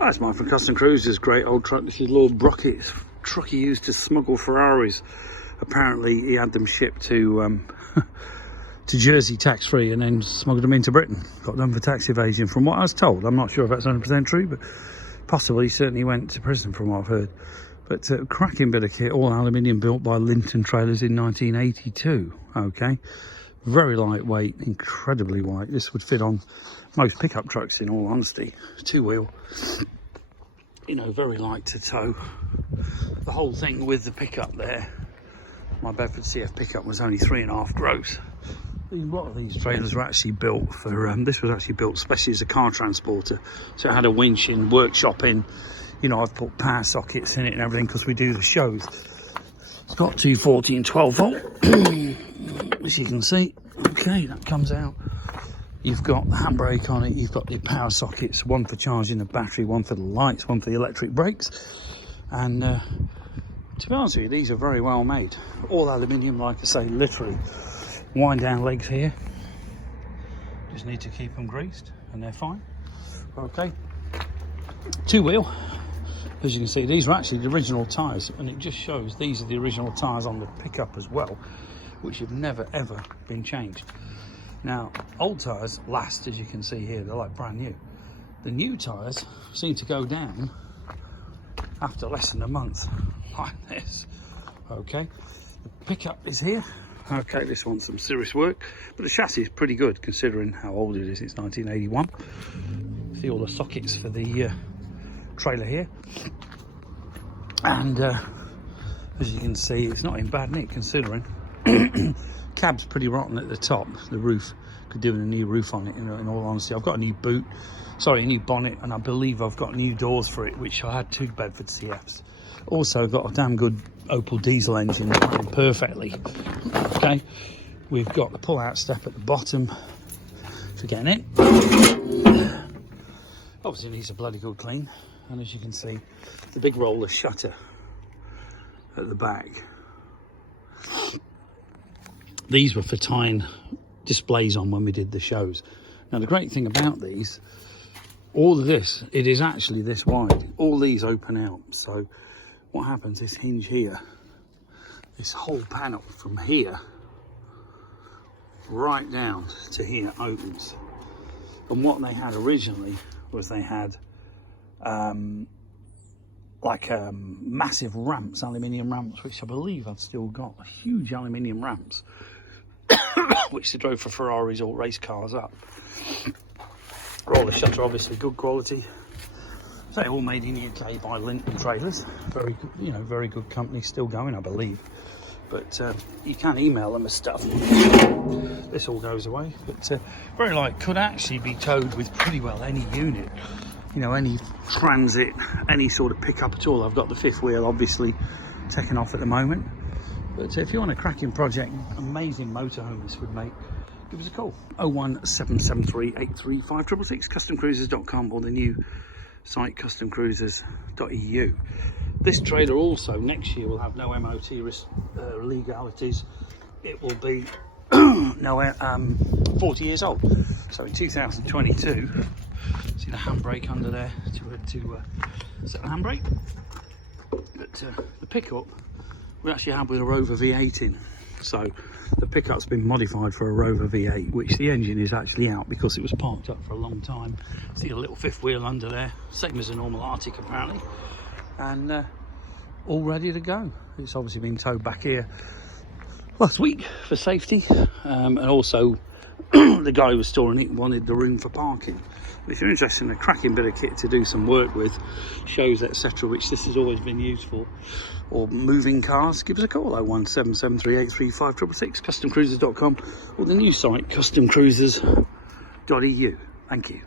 That's mine from Custom Cruisers, great old truck. This is Lord Brockett's truck he used to smuggle Ferraris. Apparently he had them shipped to to Jersey tax-free and then smuggled them into Britain. Got done for tax evasion from what I was told. I'm not sure if that's 100% true, but possibly. He certainly went to prison from what I've heard. But cracking bit of kit, all aluminium, built by Linton Trailers in 1982. Okay, very lightweight, incredibly light. This would fit on most pickup trucks, in all honesty. Two-wheel, you know, very light to tow. The whole thing with the pickup there, my Bedford CF pickup was only 3.5 gross. A lot of these trailers were actually built for, this was actually built especially as a car transporter. So it had a winch in, workshop in, you know, I've put power sockets in it and everything because we do the shows. It's got 240 and 12 volt, as you can see. Okay, that comes out. You've got the handbrake on it, you've got the power sockets, one for charging the battery, one for the lights, one for the electric brakes. And to be honest with you, these are very well made. All aluminium, like I say, literally. Wind down legs here. Just need to keep them greased and they're fine. Okay. Two-wheel. As you can see, these are actually the original tyres, and it just shows these are the original tyres on the pickup as well, which have never ever been changed. Now, old tyres last, as you can see here, they're like brand new. The new tyres seem to go down after less than a month, like this. Okay, the pickup is here. Okay, this wants some serious work, but the chassis is pretty good considering how old it is. It's 1981. See all the sockets for the trailer here, and as you can see, it's not in bad nick considering. Cab's pretty rotten at the top. The roof could do with a new roof on it, you know, in all honesty. I've got a new boot, sorry, a new bonnet, and I believe I've got new doors for it, which I had 2 Bedford CFs. Also got a damn good Opel diesel engine running perfectly. Okay, we've got the pull-out step at the bottom for getting it. Obviously needs a bloody good clean, and as you can see, the big roller shutter at the back. These were for tying displays on when we did the shows. Now the great thing about these, all of this, it is actually this wide. All these open out. So what happens, this hinge here, this whole panel from here right down to here opens. And what they had originally was they had like massive ramps, aluminium ramps, which I believe I've still got, huge aluminium ramps, which they drove for Ferraris or race cars up. Roller shutter, obviously good quality. So all made in UK by Linton Trailers. Very, you know, very good company, still going, I believe. But you can email them as stuff. This all goes away, but very light. Could actually be towed with pretty well any unit. You know, any transit, any sort of pickup at all. I've got the 5th wheel obviously taken off at the moment. But if you want a cracking project, amazing motorhome this would make, give us a call. 01773 835 customcruisers.com, or the new site customcruisers.eu. This trailer also next year will have no MOT legalities. It will be 40 years old. So in 2022, see the handbrake under there to set the handbrake. But the pickup we actually had with a Rover V8 in. So the pickup's been modified for a Rover V8, which the engine is actually out because it was parked up for a long time. See a little 5th wheel under there, same as a normal Arctic apparently, and all ready to go. It's obviously been towed back here last week for safety, and also the guy who was storing it wanted the room for parking. But if you're interested in a cracking bit of kit to do some work with, shows, etc., which this has always been used for, or moving cars, give us a call. 01773 835 customcruisers.com, or the new site customcruisers.eu. Thank you.